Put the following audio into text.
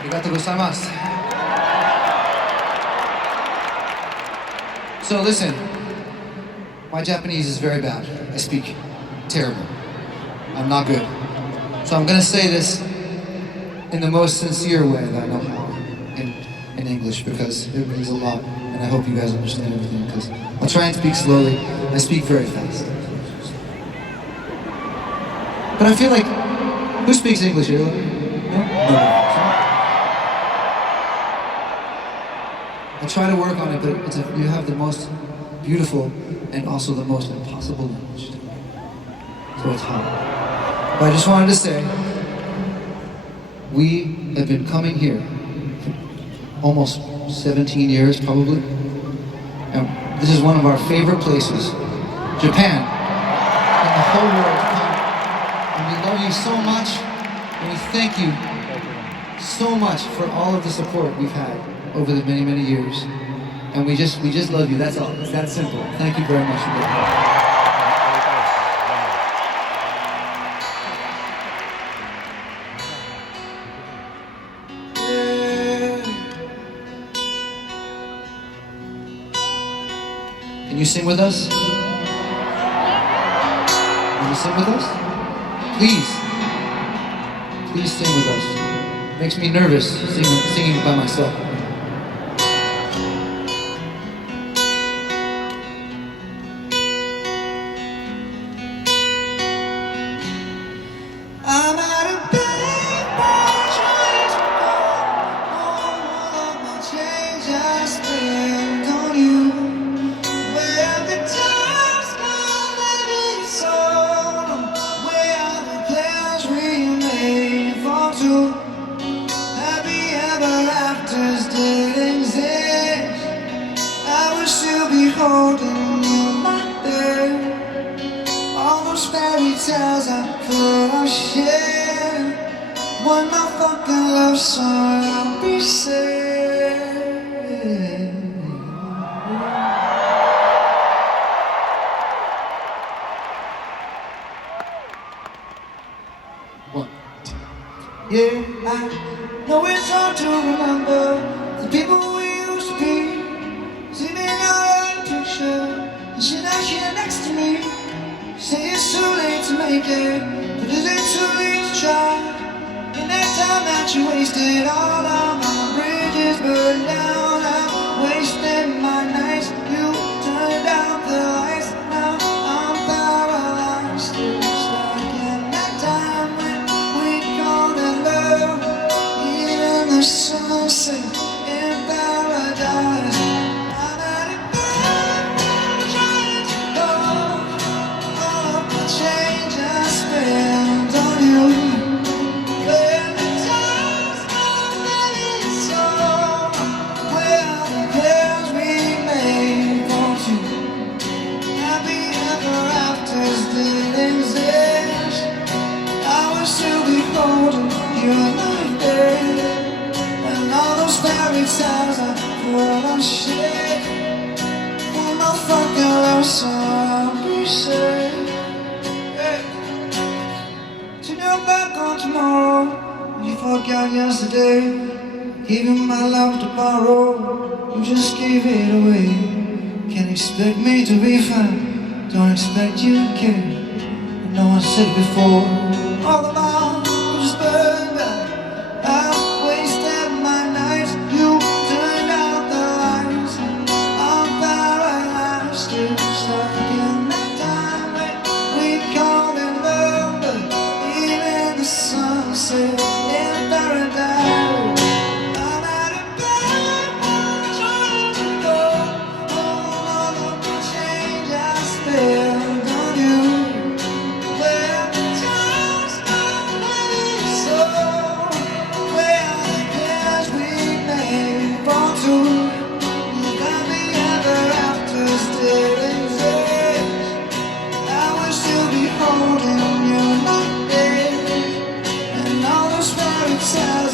Arigatou gozaimasu. So listen, my Japanese is very bad. I speak terrible. I'm not good. So I'm gonna say this in the most sincere way that I know how in English, because it means a lot, and I hope you guys understand everything, because I'll try and speak slowly. I speak very fast. But I feel like, who speaks English here? No? Nobody. I try to work on it, but you have the most beautiful and also the most impossible language. So it's hard. But I just wanted to say, we have been coming here for almost 17 years probably. And this is one of our favorite places, Japan, in the whole world to come. And we love you so much, and we thank you so much for all of the support we've had over the many, many years. And we just love you, that's all. It's that simple. Thank you very much for that. Can you sing with us? Can you sing with us? Please. Please sing with us. Makes me nervous singing by myself. I'm at a payphone trying to call all of my change I spent on you. Where the times gone that it's on, where are the plans we made for two? Happy ever afters didn't exist. I wish you'd be holding you like there. All those fairy tales I could have shared. One more fucking love song, I'll be sad. One, two. Yeah, I know it's hard to remember the people we used to be. Sitting out in a picture, and she's not here next to me. Say it's too late to make it, but is it too late to try? In that time that you wasted, all of my bridges burned down. I wasted my nights, you turned out the lights. Now I'm paralyzed, still stuck in that time when we called it love. Even the sunset in paradise. I'm at a payphone trying to call all of the change I spent on you. Where the times gone that it's on, where are the plans we made for two? Happy ever afters didn't exist. I wish to be holding you like this. And all those fairy tales I put on shit. One more fucking love song, be safe. Turn your back on tomorrow. You forgot yesterday. Even my love to borrow, you just gave it away. Can't expect me to be fine. Don't expect you to care. I know I said before, all of my just burned out. I wasted my nights, you turned out the lights. I'm paralyzed, still stuck in that time when we called it love. But even the sunset in paradise. I'm at a payphone trying to go all of the change I spent on you. Where the times gone that it's on, where are the plans we made for two? You got me ever afters didn't exist. I wish you'd be holding you like this. And all those fairy tales